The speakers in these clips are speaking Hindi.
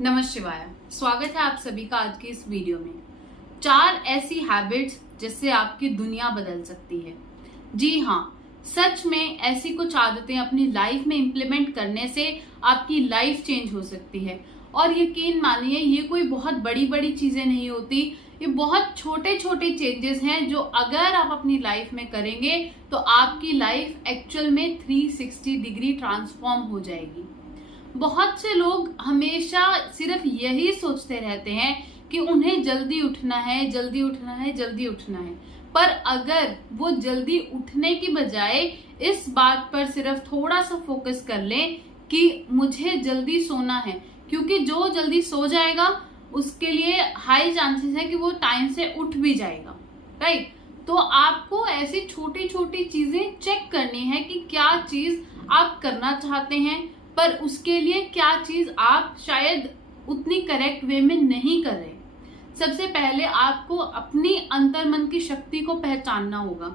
नमः शिवाय। स्वागत है आप सभी का आज की इस वीडियो में। 4 ऐसी हैबिट्स जिससे आपकी दुनिया बदल सकती है। जी हाँ, सच में ऐसी कुछ आदतें अपनी लाइफ में इम्प्लीमेंट करने से आपकी लाइफ चेंज हो सकती है। और यकीन मानिए, ये कोई बहुत बड़ी बड़ी चीजें नहीं होती, ये बहुत छोटे छोटे चेंजेस हैं जो अगर आप अपनी लाइफ में करेंगे तो आपकी लाइफ एक्चुअल में 360 डिग्री ट्रांसफॉर्म हो जाएगी। बहुत से लोग हमेशा सिर्फ यही सोचते रहते हैं कि उन्हें जल्दी उठना है, जल्दी उठना है, जल्दी उठना है। पर अगर वो जल्दी उठने की बजाय इस बात पर सिर्फ थोड़ा सा फोकस कर लें कि मुझे जल्दी सोना है, क्योंकि जो जल्दी सो जाएगा उसके लिए हाई चांसेस है कि वो टाइम से उठ भी जाएगा, राइट। तो आपको ऐसी छोटी छोटी चीजें चेक करनी है कि क्या चीज आप करना चाहते हैं, पर उसके लिए क्या चीज आप शायद उतनी करेक्ट वे में नहीं कर रहे। सबसे पहले आपको अपनी अंतर्मन की शक्ति को पहचानना होगा।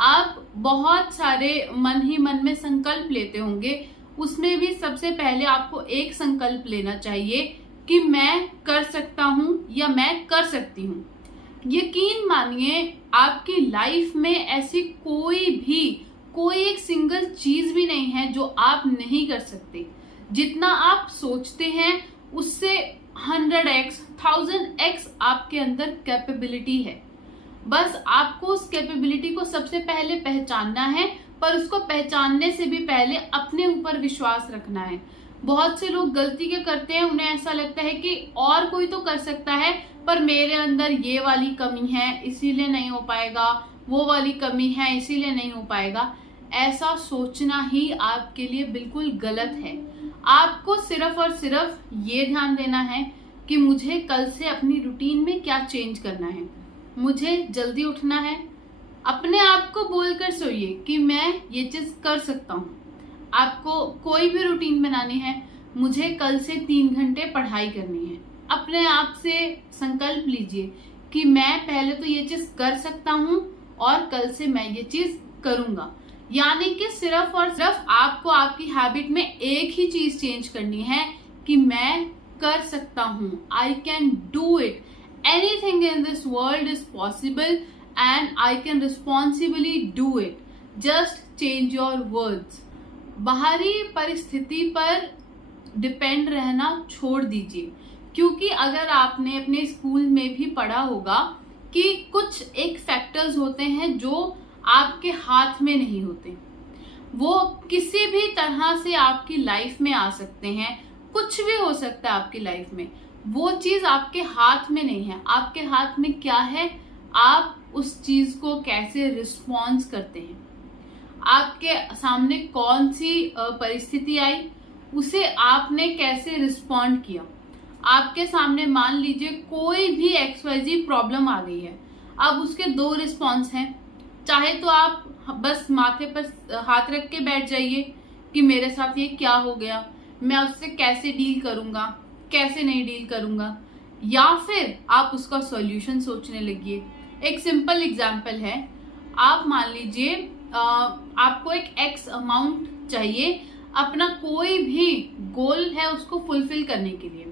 आप बहुत सारे मन ही मन में संकल्प लेते होंगे, उसमें भी सबसे पहले आपको एक संकल्प लेना चाहिए कि मैं कर सकता हूं या मैं कर सकती हूं। यकीन मानिए, आपकी लाइफ में ऐसी कोई एक सिंगल चीज भी नहीं है जो आप नहीं कर सकते। जितना आप सोचते हैं उससे 100x 1000x आपके अंदर कैपेबिलिटी है। बस आपको उस कैपेबिलिटी को सबसे पहले पहचानना है, पर उसको पहचानने से भी पहले अपने ऊपर विश्वास रखना है। बहुत से लोग गलती क्या करते हैं, उन्हें ऐसा लगता है कि और कोई तो कर सकता है पर मेरे अंदर ये वाली कमी है इसीलिए नहीं हो पाएगा, वो वाली कमी है इसीलिए नहीं हो पाएगा। ऐसा सोचना ही आपके लिए बिल्कुल गलत है। आपको सिर्फ और सिर्फ ये ध्यान देना है कि मुझे कल से अपनी रूटीन में क्या चेंज करना है। मुझे जल्दी उठना है। अपने आप को बोलकर सोइए कि मैं ये चीज कर सकता हूँ। आपको कोई भी रूटीन बनानी है, मुझे कल से 3 घंटे पढ़ाई करनी है। अपने आप से संकल्प लीजिए कि मैं पहले तो ये चीज कर सकता हूँ और कल से मैं ये चीज करूंगा। यानी कि सिर्फ और सिर्फ आपको आपकी हैबिट में एक ही चीज चेंज करनी है कि मैं कर सकता हूं, I can do it, anything in this world is possible and I can responsibly do it. Just change your words. बाहरी परिस्थिति पर डिपेंड रहना छोड़ दीजिए, क्योंकि अगर आपने अपने स्कूल में भी पढ़ा होगा कि कुछ एक फैक्टर्स होते हैं जो आपके हाथ में नहीं होते, वो किसी भी तरह से आपकी लाइफ में आ सकते हैं। कुछ भी हो सकता है आपकी लाइफ में, वो चीज आपके हाथ में नहीं है। आपके हाथ में क्या है, आप उस चीज को कैसे रिस्पॉन्स करते हैं। आपके सामने कौन सी परिस्थिति आई, उसे आपने कैसे रिस्पॉन्ड किया। आपके सामने मान लीजिए कोई भी XYZ प्रॉब्लम आ गई है, अब उसके 2 रिस्पॉन्स हैं। चाहे तो आप बस माथे पर हाथ रख के बैठ जाइए कि मेरे साथ ये क्या हो गया, मैं उससे कैसे डील करूंगा, कैसे नहीं डील करूंगा, या फिर आप उसका सॉल्यूशन सोचने लगिए। एक सिंपल एग्जांपल है, आप मान लीजिए आपको एक X अमाउंट चाहिए अपना कोई भी गोल है उसको फुलफिल करने के लिए,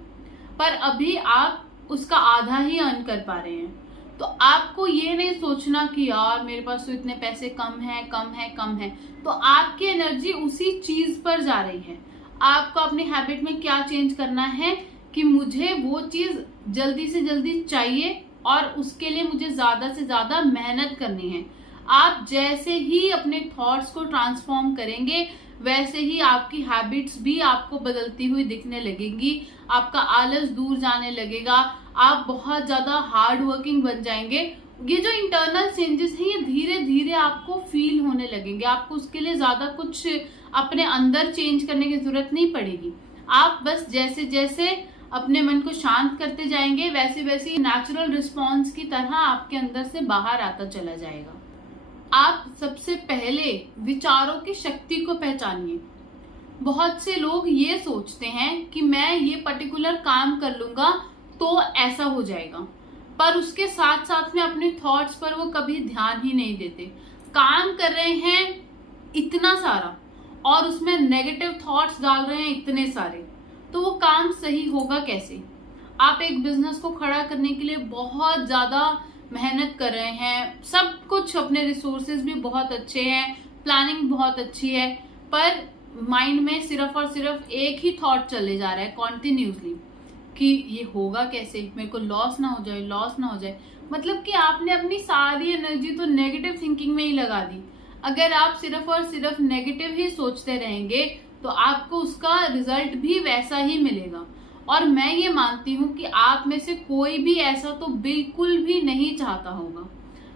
पर अभी आप उसका आधा ही अर्न कर पा रहे हैं। तो आपको ये नहीं सोचना कि यार मेरे पास तो इतने पैसे कम है। तो आपकी एनर्जी उसी चीज पर जा रही है। आपको अपनी हैबिट में क्या चेंज करना है कि मुझे वो चीज जल्दी से जल्दी चाहिए और उसके लिए मुझे ज्यादा से ज्यादा मेहनत करनी है। आप जैसे ही अपने थॉट्स को ट्रांसफॉर्म करेंगे, वैसे ही आपकी हैबिट्स भी आपको बदलती हुई दिखने लगेंगी। आपका आलस दूर जाने लगेगा, आप बहुत ज्यादा हार्ड वर्किंग बन जाएंगे। ये जो इंटरनल चेंजेस हैं, ये धीरे धीरे आपको फील होने लगेंगे। आपको उसके लिए ज्यादा कुछ अपने अंदर चेंज करने की जरूरत नहीं पड़ेगी। आप बस जैसे जैसे अपने मन को शांत करते जाएंगे, वैसे वैसे नेचुरल रिस्पॉन्स की तरह आपके अंदर से बाहर आता चला जाएगा। आप सबसे पहले विचारों की शक्ति को पहचानिए। बहुत से लोग ये सोचते हैं कि मैं ये पर्टिकुलर काम कर लूंगा तो ऐसा हो जाएगा, पर उसके साथ साथ में अपने थॉट्स पर वो कभी ध्यान ही नहीं देते। काम कर रहे हैं इतना सारा और उसमें नेगेटिव थॉट्स डाल रहे हैं इतने सारे, तो वो काम सही होगा कैसे? आप एक बिजनेस को खड़ा करने के लिए बहुत ज्यादा मेहनत कर रहे हैं, सब कुछ, अपने रिसोर्सेज भी बहुत अच्छे हैं, प्लानिंग बहुत अच्छी है, पर माइंड में सिर्फ और सिर्फ एक ही थॉट चले जा रहा है कॉन्टिन्यूसली कि ये होगा कैसे, मेरे को लॉस ना हो जाए, लॉस ना हो जाए। मतलब कि आपने अपनी सारी एनर्जी तो नेगेटिव थिंकिंग में ही लगा दी। अगर आप सिर्फ और सिर्फ नेगेटिव ही सोचते रहेंगे तो आपको उसका रिजल्ट भी वैसा ही मिलेगा। और मैं ये मानती हूँ कि आप में से कोई भी ऐसा तो बिल्कुल भी नहीं चाहता होगा।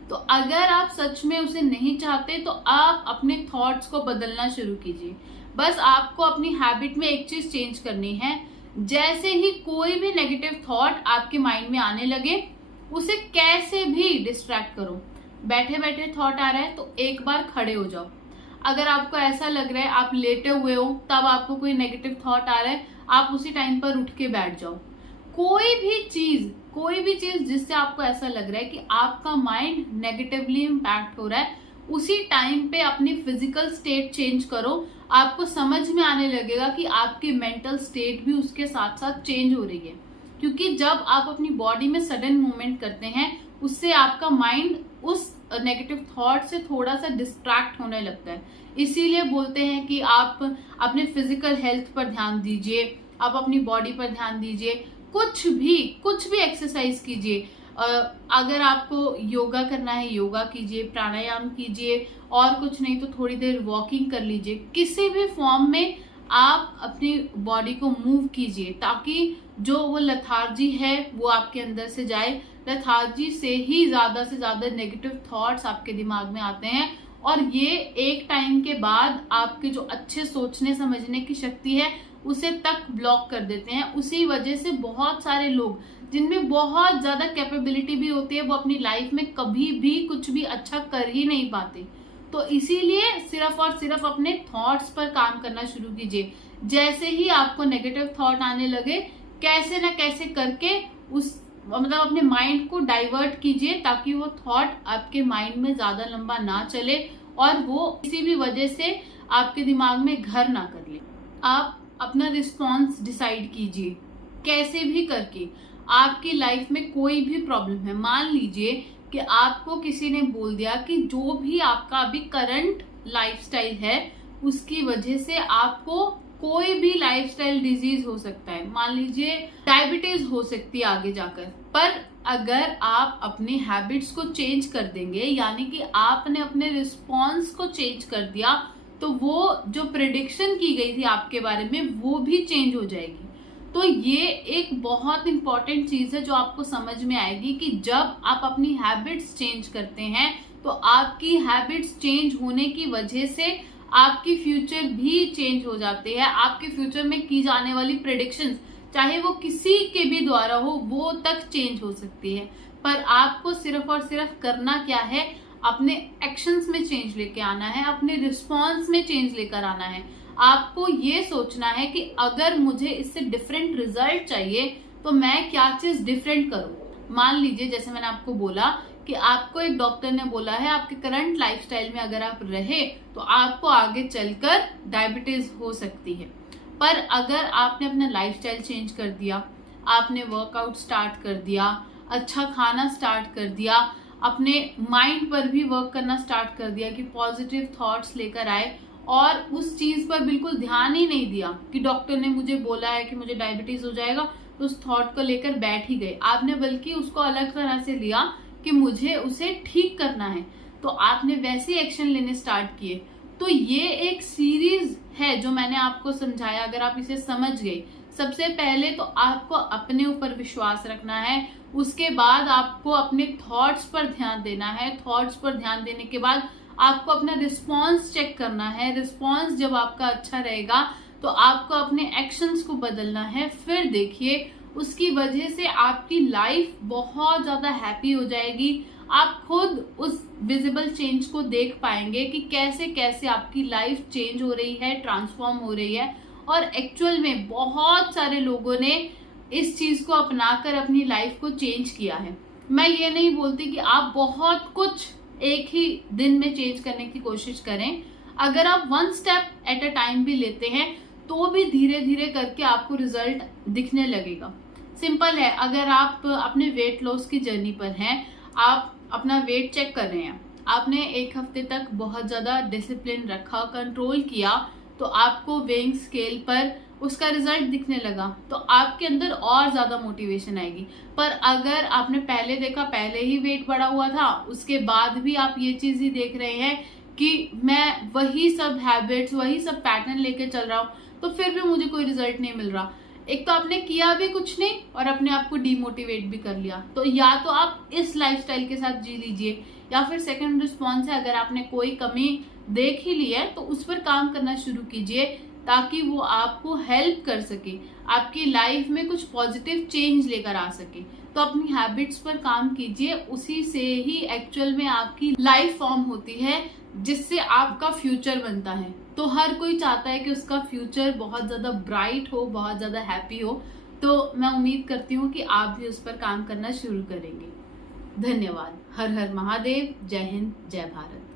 तो अगर आप सच में उसे नहीं चाहते तो आप अपने थॉट्स को बदलना शुरू कीजिए। बस आपको अपनी हैबिट में एक चीज चेंज करनी है, जैसे ही कोई भी नेगेटिव थॉट आपके माइंड में आने लगे उसे कैसे भी डिस्ट्रैक्ट करो। बैठे बैठे थॉट आ रहा है तो एक बार खड़े हो जाओ। अगर आपको ऐसा लग रहा है आप लेटे हुए हो तब आपको कोई नेगेटिव थॉट आ रहा है, आप उसी टाइम पर उठ के बैठ जाओ। कोई भी चीज जिससे आपको ऐसा लग रहा है कि आपका माइंड नेगेटिवली इम्पैक्ट हो रहा है, उसी टाइम पे अपनी फिजिकल स्टेट चेंज करो। आपको समझ में आने लगेगा कि आपकी मेंटल स्टेट भी उसके साथ साथ चेंज हो रही है। क्योंकि जब आप अपनी बॉडी में सडन मूवमेंट करते हैं उससे आपका माइंड उस नेगेटिव थॉट से थोड़ा सा डिस्ट्रैक्ट होने लगता है। इसीलिए बोलते हैं कि आप अपने फिजिकल हेल्थ पर ध्यान दीजिए, आप अपनी बॉडी पर ध्यान दीजिए, कुछ भी एक्सरसाइज कीजिए। अगर आपको योगा करना है योगा कीजिए, प्राणायाम कीजिए, और कुछ नहीं तो थोड़ी देर वॉकिंग कर लीजिए। किसी भी फॉर्म में आप अपनी बॉडी को मूव कीजिए ताकि जो वो लथार्जी है वो आपके अंदर से जाए। लथार्जी से ही ज्यादा से ज्यादा नेगेटिव थॉट्स आपके दिमाग में आते हैं और ये एक टाइम के बाद आपके जो अच्छे सोचने समझने की शक्ति है उसे तक ब्लॉक कर देते हैं। उसी वजह से बहुत सारे लोग जिनमें बहुत ज्यादा कैपेबिलिटी भी होती है वो अपनी लाइफ में कभी भी कुछ भी अच्छा कर ही नहीं पाते। तो इसीलिए सिर्फ और सिर्फ अपने थॉट्स पर काम करना शुरू कीजिए। जैसे ही आपको नेगेटिव थॉट आने लगे कैसे ना कैसे करके उस मतलब अपने माइंड को डाइवर्ट कीजिए ताकि वो थॉट आपके माइंड में ज्यादा लंबा ना चले और वो किसी भी वजह से आपके दिमाग में घर ना कर ले। आप अपना रिस्पॉन्स डिसाइड कीजिए कैसे भी करके। आपकी लाइफ में कोई भी प्रॉब्लम है, मान लीजिए कि आपको किसी ने बोल दिया कि जो भी आपका अभी करंट लाइफस्टाइल है उसकी वजह से आपको कोई भी लाइफस्टाइल डिजीज हो सकता है, मान लीजिए डायबिटीज हो सकती है आगे जाकर। पर अगर आप अपनी हैबिट्स को चेंज कर देंगे, यानी कि आपने अपने रिस्पॉन्स को चेंज कर दिया, तो वो जो प्रेडिक्शन की गई थी आपके बारे में वो भी चेंज हो जाएगी। तो ये एक बहुत इंपॉर्टेंट चीज है जो आपको समझ में आएगी कि जब आप अपनी हैबिट्स चेंज करते हैं तो आपकी हैबिट्स चेंज होने की वजह से आपकी फ्यूचर भी चेंज हो जाती है। आपके फ्यूचर में की जाने वाली प्रेडिक्शंस चाहे वो किसी के भी द्वारा हो वो तक चेंज हो सकती है। पर आपको सिर्फ और सिर्फ करना क्या है, अपने एक्शंस में चेंज लेके आना है, अपने रिस्पॉन्स में चेंज लेकर आना है। आपको ये सोचना है कि अगर मुझे इससे डिफरेंट रिजल्ट चाहिए तो मैं क्या चीज डिफरेंट करूं। मान लीजिए जैसे मैंने आपको बोला कि आपको एक डॉक्टर ने बोला है आपके करंट लाइफस्टाइल में अगर आप रहे तो आपको आगे चलकर डायबिटीज हो सकती है। पर अगर आपने अपना लाइफस्टाइल चेंज कर दिया, आपने वर्कआउट स्टार्ट कर दिया, अच्छा खाना स्टार्ट कर दिया, अपने माइंड पर भी वर्क करना स्टार्ट कर दिया कि पॉजिटिव थॉट्स लेकर आए और उस चीज पर बिल्कुल ध्यान ही नहीं दिया कि डॉक्टर ने मुझे बोला है कि मुझे डायबिटीज हो जाएगा, तो उस थॉट को लेकर बैठ ही गए आपने, बल्कि उसको अलग तरह से लिया कि मुझे उसे ठीक करना है, तो आपने वैसे एक्शन लेने स्टार्ट किए। तो ये एक सीरीज है जो मैंने आपको समझाया। अगर आप इसे समझ गए, सबसे पहले तो आपको अपने ऊपर विश्वास रखना है, उसके बाद आपको अपने थॉट्स पर ध्यान देना है, थॉट्स पर ध्यान देने के बाद आपको अपना रिस्पॉन्स चेक करना है। रिस्पॉन्स जब आपका अच्छा रहेगा तो आपको अपने एक्शंस को बदलना है। फिर देखिए उसकी वजह से आपकी लाइफ बहुत ज्यादा हैप्पी हो जाएगी। आप खुद उस विजिबल चेंज को देख पाएंगे कि कैसे कैसे आपकी लाइफ चेंज हो रही है, ट्रांसफॉर्म हो रही है। और एक्चुअल में बहुत सारे लोगों ने इस चीज को अपनाकर अपनी लाइफ को चेंज किया है। मैं ये नहीं बोलती कि आप बहुत कुछ एक ही दिन में चेंज करने की कोशिश करें। अगर आप one step at a time भी लेते हैं तो भी धीरे धीरे करके आपको रिजल्ट दिखने लगेगा। सिंपल है, अगर आप अपने वेट लॉस की जर्नी पर हैं, आप अपना वेट चेक कर रहे हैं, आपने एक हफ्ते तक बहुत ज्यादा डिसिप्लिन रखा, कंट्रोल किया, तो आपको वेइंग स्केल पर उसका रिजल्ट दिखने लगा, तो आपके अंदर और ज्यादा मोटिवेशन आएगी। पर अगर आपने पहले देखा, पहले ही वेट बढ़ा हुआ था, उसके बाद भी आप ये चीज ही देख रहे हैं कि मैं वही सब हैबिट्स, वही सब पैटर्न लेके चल रहा हूँ, तो फिर भी मुझे कोई रिजल्ट नहीं मिल रहा। एक तो आपने किया भी कुछ नहीं और अपने आप को डिमोटिवेट भी कर लिया। तो या तो आप इस लाइफस्टाइल के साथ जी लीजिए, या फिर सेकंड रिस्पॉन्स है, अगर आपने कोई कमी देख ही ली है तो उस पर काम करना शुरू कीजिए, ताकि वो आपको हेल्प कर सके, आपकी लाइफ में कुछ पॉजिटिव चेंज लेकर आ सके। तो अपनी हैबिट्स पर काम कीजिए, उसी से ही एक्चुअल में आपकी लाइफ फॉर्म होती है, जिससे आपका फ्यूचर बनता है। तो हर कोई चाहता है कि उसका फ्यूचर बहुत ज्यादा ब्राइट हो, बहुत ज्यादा हैप्पी हो। तो मैं उम्मीद करती हूँ कि आप भी उस पर काम करना शुरू करेंगे। धन्यवाद। हर हर महादेव। जय हिंद, जय भारत।